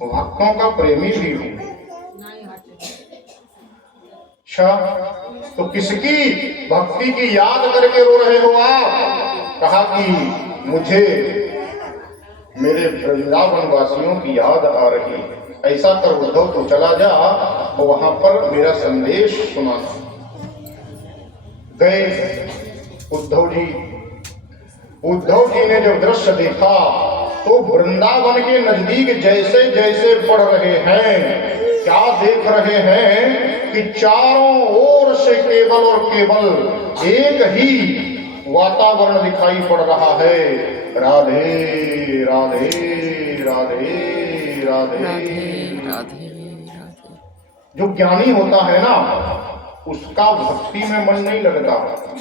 भक्तों का प्रेमी भी हूं। अच्छा, तो किसकी भक्ति की याद करके रो रहे हो आप? कहा कि मुझे मेरे वृंदावन वासियों की याद आ रही। ऐसा कर उद्धव तो चला जा और वहां पर मेरा संदेश सुना। गए उद्धव जी ने जब दृश्य देखा तो वृंदावन के नजदीक जैसे जैसे पड़ रहे हैं, क्या देख रहे हैं कि चारों ओर से केवल और केवल एक ही वातावरण दिखाई पड़ रहा है, राधे राधे राधे राधे राधे। जो ज्ञानी होता है ना, उसका भक्ति में मन नहीं लगता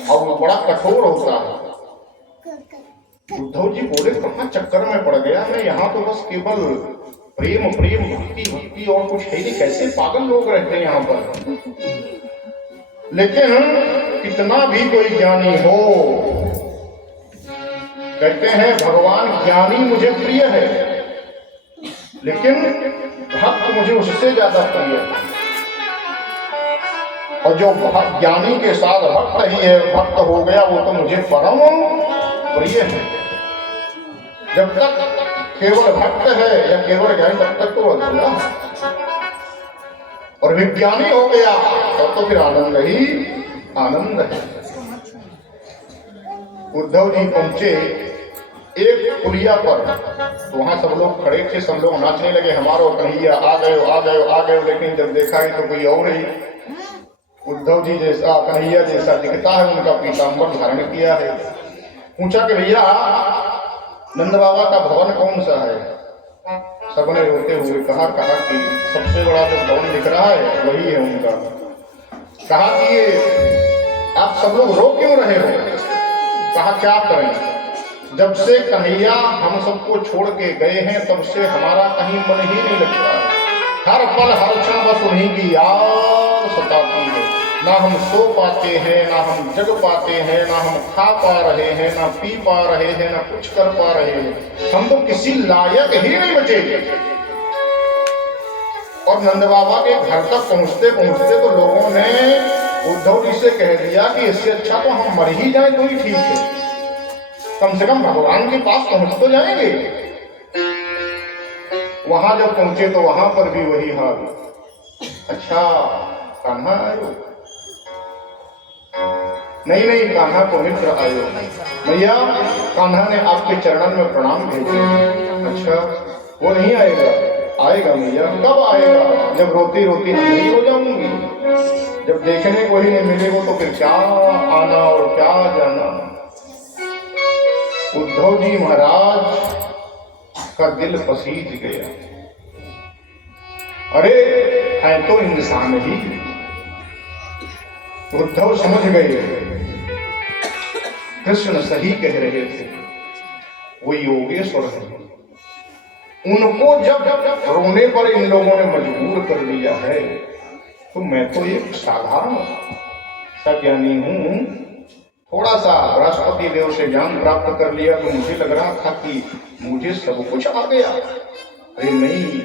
और वो बड़ा कठोर होता है। उद्धव जी बोले, कहाँ चक्कर में पड़ गया मैं, यहाँ तो बस केवल प्रेम प्रेम भक्ति भक्ति और कुछ है नहीं। कैसे पागल लोग रहते हैं यहाँ पर। लेकिन कितना भी कोई ज्ञानी हो, कहते हैं भगवान ज्ञानी मुझे प्रिय है, लेकिन भक्त मुझे उससे ज्यादा प्रिय है। और जो ज्ञानी के साथ भक्त ही है, भक्त हो गया, वो तो मुझे परम प्रिय है। जब तक केवल भक्त है या केवल ज्ञानी, तब तक तो अधूरा है। और विज्ञानी हो गया तब तो फिर आनंद ही आनंद है। उद्धव जी पहुंचे एक पुलिया पर, तो वहां सब लोग खड़े थे, सब लोग नाचने लगे, हमारो कन्हैया आ गए आ गए आ गए। लेकिन जब देखा है तो कोई और ही उद्धव जी जैसा, कन्हैया जैसा दिखता है, उनका पीताम्बर धारण किया है। पूछा कि भैया नंद बाबा का भवन कौन सा है? सबने रोते हुए कहा कि सबसे बड़ा जो भवन दिख रहा है वही है उनका। कहा कि ये आप सब लोग रो क्यों रहे हो? कहा क्या करें, जब से कन्हैया हम सबको छोड़ के गए हैं तब से हमारा कहीं मन ही नहीं लगता है। हर पल हर क्षण बस उन्हीं की याद सताती है। ना हम सो पाते हैं, ना हम जग पाते हैं, ना हम खा पा रहे हैं, ना पी पा रहे हैं, ना कुछ कर पा रहे हैं। हम तो किसी लायक ही नहीं बचे। और नंद बाबा के घर तक पहुंचते पहुंचते तो लोगों ने उद्धव जी से कह दिया कि इससे अच्छा तो हम मर ही जाए तो ही ठीक है, कम से कम भगवान के पास पहुंच तो जाएंगे। वहां जब पहुंचे तो वहां पर भी वही हाल। अच्छा कान्हा आयो? नहीं कान्हा को मित्र आयो। भैया कान्हा ने आपके चरणन में प्रणाम भेजे। अच्छा वो नहीं आएगा? आएगा भैया। कब आएगा? जब रोती रोती नहीं हो जाऊंगी, जब देखने को ही नहीं मिलेगा तो फिर क्या आना और क्या जाना। उद्धव जी महाराज का दिल पसीज गया। अरे है तो इंसान ही। उद्धव समझ गए कृष्ण सही कह रहे थे, वो योगेश्वर है। उनको जब रोने पर इन लोगों ने मजबूर कर दिया है, तो मैं तो एक साधारण सा ज्ञानी हूं। थोड़ा सा बृहस्पति देव से ज्ञान प्राप्त कर लिया तो मुझे लग रहा था कि मुझे सब कुछ आ गया। अरे नहीं,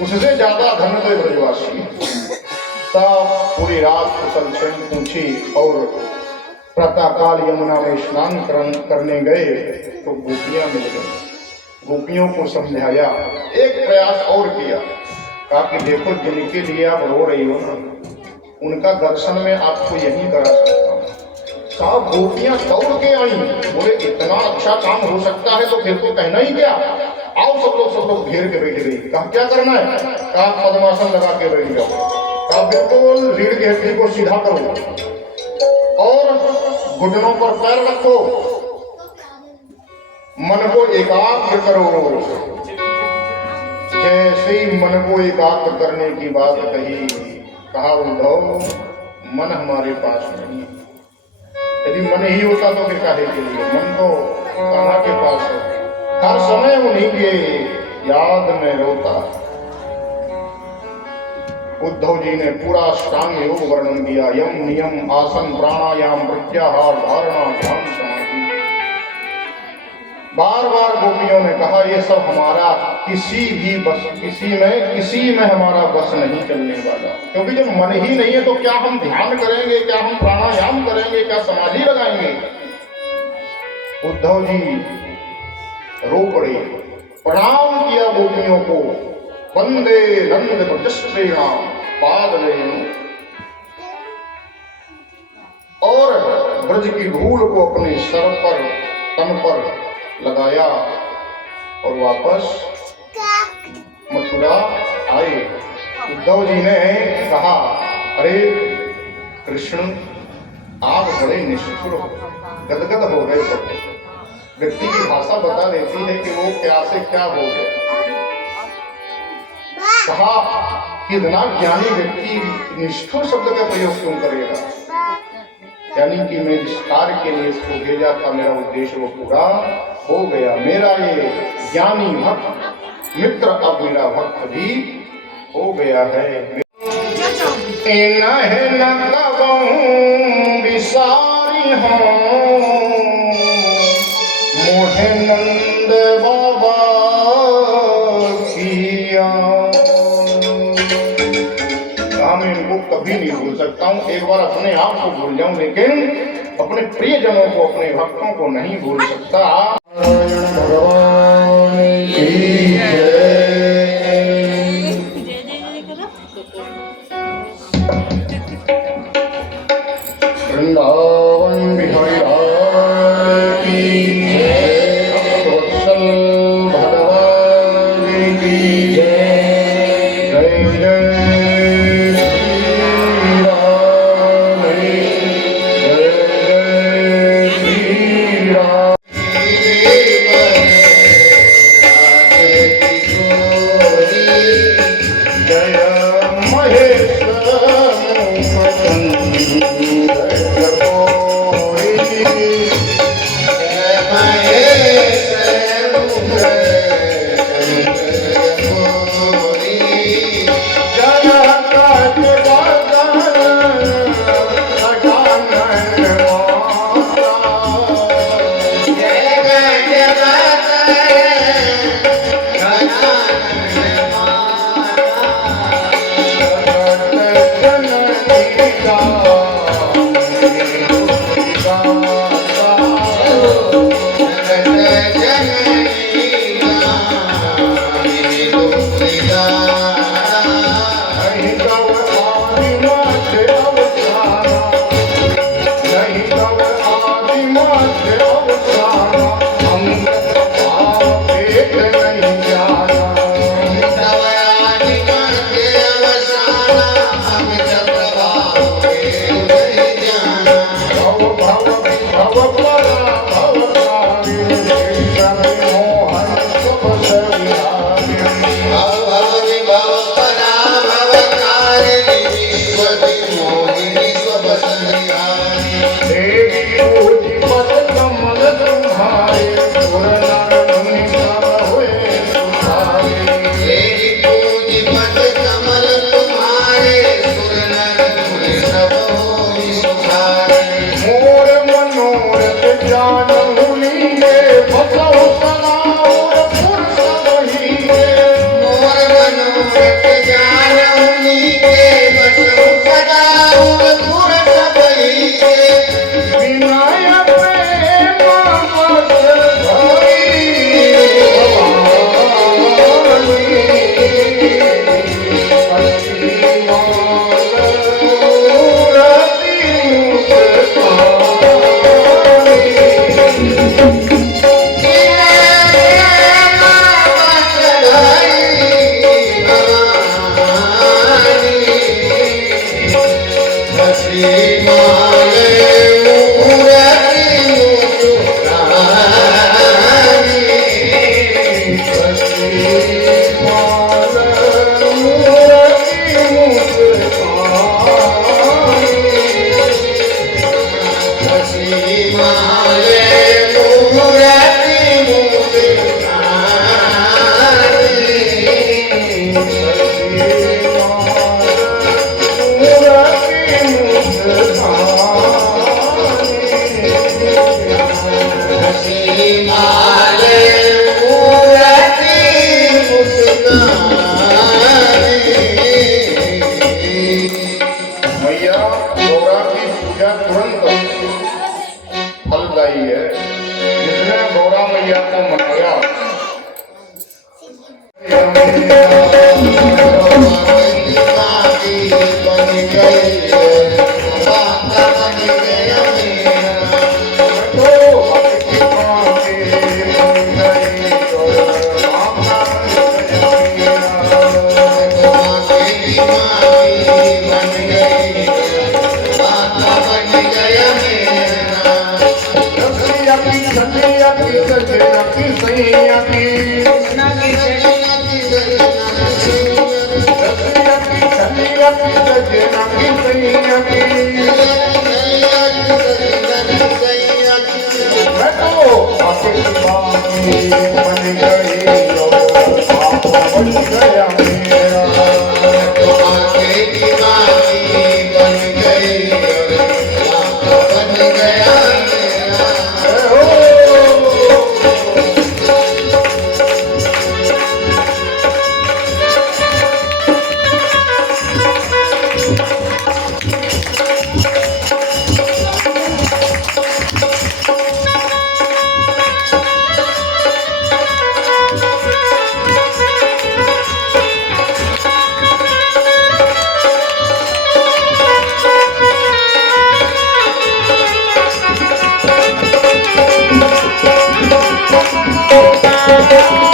उससे ज्यादा धन तो ब्रजवासी। सब पूरी रात कुशल क्षेम पूछी और प्रातःकाल यमुना में स्नान करने गए तो गोपियां मिल गई। गोपियों को समझाया, एक प्रयास और किया, कहा कि देखो जिनके लिए आप रो रही हो ना, उनका दर्शन में आपको यही करा सकता हूँ। साहब गोपियां दौड़ के आई, बोले इतना अच्छा काम हो सकता है तो फिर तो कहना ही क्या। आओ सब लोग घेर के बैठ गई। कहा क्या करना है? कहा पद्मासन लगा के बैठ जाओ। कहा बिल्कुल रीढ़ की हड्डी को सीधा करो और घुटनों पर पैर रखो, मन को एकाग्र करो। जैसे ही मन को एकाग्र करने की बात कही, कहा उद्धव मन हमारे पास नहीं। यदि मन ही होता तो फिर काहे के लिए? मन तो कान्हा के पास है, हर समय उन्हीं के याद में रोता। उद्धव जी ने पूरा अष्टांग योग वर्णन किया। यम नियम आसन प्राणायाम प्रत्याहार धारणा ध्यान समाधि। बार बार गोपियों ने कहा ये सब हमारा किसी में हमारा बस नहीं चलने वाला, क्योंकि जब मन ही नहीं है तो क्या हम ध्यान करेंगे, क्या हम प्राणायाम करेंगे, क्या समाधि लगाएंगे। उद्धव जी रो पड़े, प्रणाम किया गोपियों को, वंदे नंद ब्रजश्रेणा पादलेन, और ब्रज की धूल को अपने सर पर तन पर लगाया और वापस मथुरा आए। उद्धव जी ने कहा, अरे कृष्ण आप बड़े निष्ठुर हो, गदगद हो गए। सब व्यक्ति की भाषा बता देती है कि वो क्या से क्या हो गया। कहा कितना ज्ञानी व्यक्ति निष्ठुर शब्द का प्रयोग क्यों करेगा, यानी कि मैं जिस कार्य के लिए इसको भेजा था मेरा उद्देश्य वो पूरा हो गया। मेरा ये ज्ञानी भक्त मित्र अब मेरा भक्त भी हो गया है। विसारी मोहे नंद बाबा किया, मैं इनको कभी नहीं भूल सकता हूँ। एक बार अपने आप को भूल जाऊं, लेकिन अपने प्रियजनों को, अपने भक्तों को नहीं भूल सकता। वृंदावन बिहारी Hare मैया गौरा की पूजा तुरंत फलदायी है। जिसने गौरा मैया को मनाया Thank you.